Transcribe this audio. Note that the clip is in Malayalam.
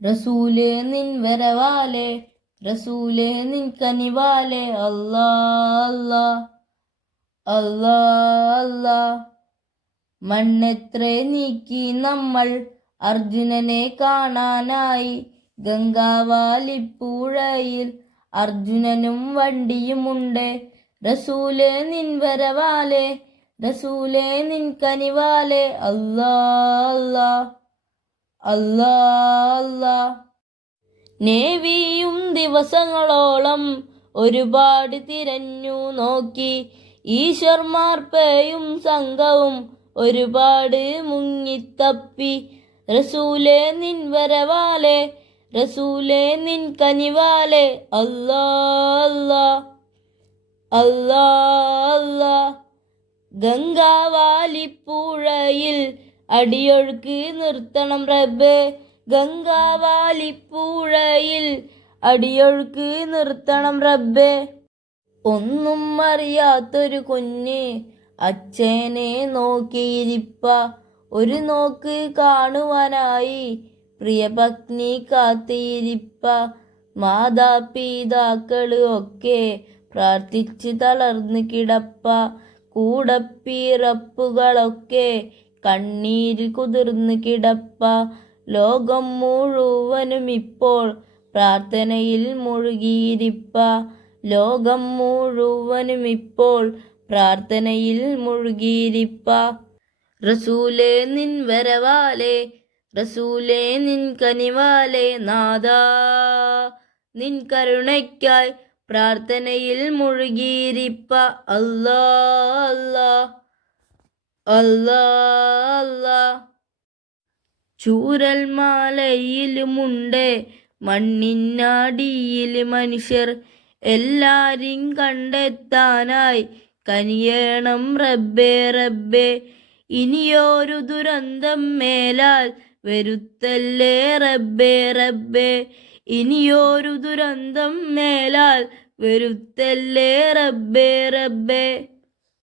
റസൂലേ നിൻ വരവാലെ, റസൂലേ നിൻ കനിവാലെ, അല്ലാ അല്ലാ അല്ലാ അല്ലാ. മണ്ണെത്രേ നീക്കി നമ്മൾ അർജുനനെ കാണാനായി, ഗംഗാവാലിപ്പുഴയിൽ അർജുനനും വണ്ടിയുമുണ്ട്. റസൂലേ നിൻ വരവാലെ, റസൂലേ നിൻ കനിവാലെ, അല്ലാ അല്ലാ അല്ലാ അല്ലാ. നേവിയും ദിവസങ്ങളോളം ഒരുപാട് തിരഞ്ഞു നോക്കി, ഈശ്വർമാർപ്പയും സംഘവും ഒരുപാട് മുങ്ങിത്തപ്പി. റസൂലേ നിൻ വരവാലെ, റസൂലേ നിൻ കനിവാലെ, അല്ലാ അല്ലാ അല്ലാ അല്ലാ. ഗംഗാവാലിപ്പുഴയിൽ അടിയൊഴുക്ക് നിർത്തണം റബ്ബേ, ഗംഗാവാലിപ്പുഴയിൽ അടിയൊഴുക്ക് നിർത്തണം റബ്ബേ. ഒന്നും അറിയാത്തൊരു കുഞ്ഞ് അച്ഛനെ നോക്കിയിരിപ്പ, ഒരു നോക്ക് കാണുവാനായി പ്രിയപത്നി കാത്തിരിപ്പ. മാതാപിതാക്കള് ഒക്കെ പ്രാർത്ഥിച്ച് തളർന്ന് കിടപ്പ, കൂടപ്പിറപ്പുകളൊക്കെ കണ്ണീരിൽ കുതിർന്ന് കിടപ്പ. ലോകം മുഴുവനും ഇപ്പോൾ പ്രാർത്ഥനയിൽ മുഴുകിയിരിപ്പ, ലോകം മുഴുവനും ഇപ്പോൾ പ്രാർത്ഥനയിൽ മുഴുകിയിരിപ്പ. റസൂലേ നിൻ വരവാലെ, റസൂലേ നിൻ കനിവാലെ, നാദാ നിൻ കരുണയ്ക്കായി പ്രാർത്ഥനയിൽ മുഴുകിയിരിപ്പ, അല്ലാ അല്ലാ അല്ലാ അല്ലാ. ചൂരൽമലയിലുമുണ്ട് മണ്ണിനടിയിൽ മനുഷ്യർ, എല്ലാരും കണ്ടെത്താനായി കനിയണം റബ്ബേ റബ്ബേ. ഇനിയൊരു ദുരന്തം മേലാൽ വരുത്തല്ലേ റബ്ബേ റബ്ബേ, ഇനിയൊരു ദുരന്തം മേലാൽ വരുത്തല്ലേ റബ്ബേ റബ്ബേ.